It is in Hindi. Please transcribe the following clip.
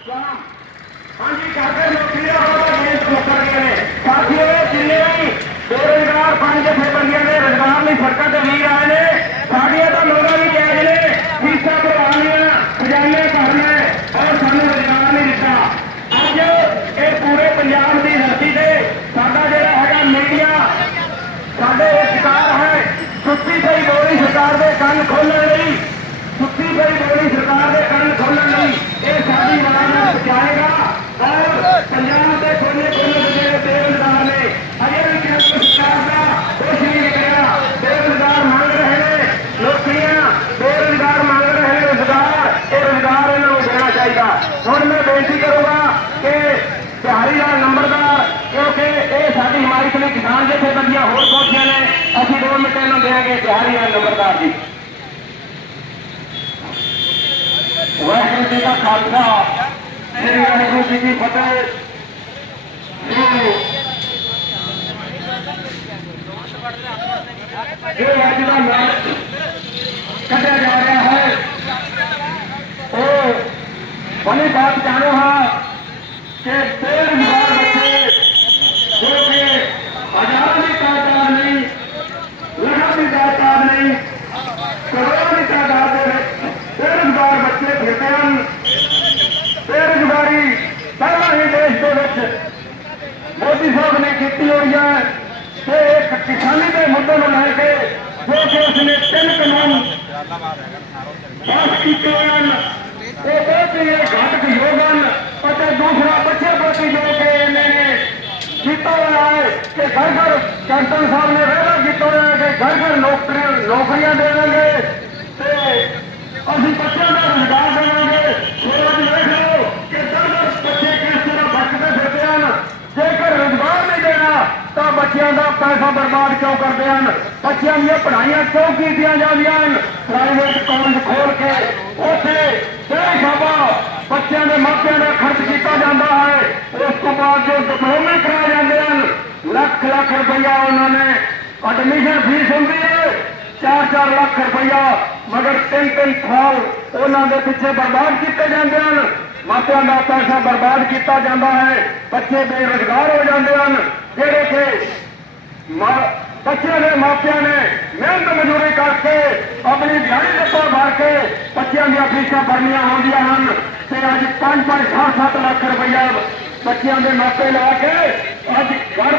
ਹਾਂਜੀ, ਕਰਦੇ ਨੌਕਰੀਆਂ ਹੋਣਾ ਬੇਸ ਮੁੱਕਰ ਗਏ ਨੇ। ਸਾਥੀਓ ਜਿੰਨੇ ਵੀ ਬੇਰੁਜ਼ਗਾਰ ਪੰਜ ਜਥੇਬੰਦੀਆਂ ਦੇ ਰੁਜ਼ਗਾਰ ਲਈ ਸੜਕਾਂ ਤੇ ਵੀਰ ਆਏ ਨੇ, ਸਾਡੀਆਂ ਤਾਂ ਲੋਕਾਂ ਵੀ ਜਾਇਜ਼ ਨੇ। ਫੀਸਾਂ ਭਰਵਾਉਣੀਆਂ ਖਜ਼ਾਨੇ ਭਰਨੇ ਔਰ ਸਾਨੂੰ ਰੁਜ਼ਗਾਰ ਨਹੀਂ ਦਿੱਤਾ। ਅੱਜ ਇਹ ਪੂਰੇ ਪੰਜਾਬ ਦੀ ਧਰਤੀ ਤੇ ਸਾਡਾ ਜਿਹੜਾ ਹੈਗਾ ਮੀਡੀਆ, ਸਾਡੇ ਸਰਕਾਰ ਹੈ, ਸੁੱਤੀ ਪਈ ਬੋਲੀ ਸਰਕਾਰ ਦੇ ਕੰਨ ਖੋਲਣ ਲਈ ਹੁਣ ਮੈਂ ਬੇਨਤੀ ਕਰੂੰਗਾ ਕਿ ਬਿਹਾਰੀ ਲਾਲ ਨੰਬਰਦਾਰ ਕਿਉਂਕਿ ਇਹ ਸਾਡੀ ਹਿਮਾਇਤ ਲਈ ਕਿਸਾਨ ਜਥੇਬੰਦੀਆਂ ਹੋਰ ਪਹੁੰਚੀਆਂ ਨੇ ਅਸੀਂ ਦੋ ਮਿੰਟ ਇਹਨਾਂ ਨੂੰ ਦੇਵਾਂਗੇ ਬਿਹਾਰੀ ਲਾਲ ਨੰਬਰਦਾਰ ਜੀ ਵਾਹਿਗੁਰੂ ਜੀ ਦਾ ਖਾਲਸਾ श्री वाहेगुरु जी की फतेह जो आज का नाच कटा जा रहा है। और बड़ी बात जानो है कि ਮੋਦੀ ਸਾਹਿਬ ਨੇ ਕੀਤੀ ਹੋਈ ਹੈ ਤੇ ਇੱਕ ਕਿਸਾਨੀ ਦੇ ਮੁੱਦੇ ਨੂੰ ਲੈ ਕੇ ਜੋ ਕਿ ਉਸਨੇ ਤਿੰਨ ਕਾਨੂੰਨ ਪਾਸ ਕੀਤੇ ਹਨ, ਉਹ ਬਹੁਤ ਹੀ ਘਾਤਕ ਯੋਗ ਹਨ ਅਤੇ ਦੂਸਰਾ ਬੱਚੇ ਪ੍ਰਤੀ ਜੋ ਕਿ ਇਹਨੇ ਨੇ ਕੀਤਾ ਹੋਇਆ ਹੈ ਕਿ ਘਰ ਘਰ ਕੈਪਟਨ ਸਾਹਿਬ ਨੇ ਵਾਅਦਾ ਕੀਤਾ ਹੋਇਆ ਹੈ ਕਿ ਘਰ ਘਰ ਨੌਕਰੀਆਂ ਨੌਕਰੀਆਂ ਦੇਵਾਂਗੇ ਤੇ ਅਸੀਂ पैसा बर्बाद क्यों करते हैं? बच्चों दढ़ाइया क्यों की प्राइवेट कॉलेज खोल के उसे बच्चों के मापिया का खर्च किया जाता है। उस तो बाद जो डिप्लोमे कराए जाते हैं, लख लख रुपया उन्होंने एडमिशन फ़ीस होंगी है। चार चार लख रुपया, मगर तीन तीन साल उन्होंने पिछे बर्बाद किए जाते हैं। मापिया का पैसा बर्बाद किया जाता है। बच्चे बेरोजगार हो जाते हैं। ਬੱਚਿਆਂ ਦੇ ਮਾਪਿਆਂ ਨੇ ਮਿਹਨਤ ਮਜ਼ਦੂਰੀ ਕਰਕੇ ਆਪਣੀ ਦਿਹਾੜੀ ਦੱਪਾ ਭਰ ਕੇ ਬੱਚਿਆਂ ਦੀਆਂ ਫੀਸਾਂ ਭਰਨੀਆਂ ਹੁੰਦੀਆਂ ਹਨ ਤੇ ਅੱਜ 5-5 7-7 ਲੱਖ ਰੁਪਈਆ ਬੱਚਿਆਂ ਦੇ ਮਾਪੇ ਲਾ ਕੇ ਅੱਜ ਘਰ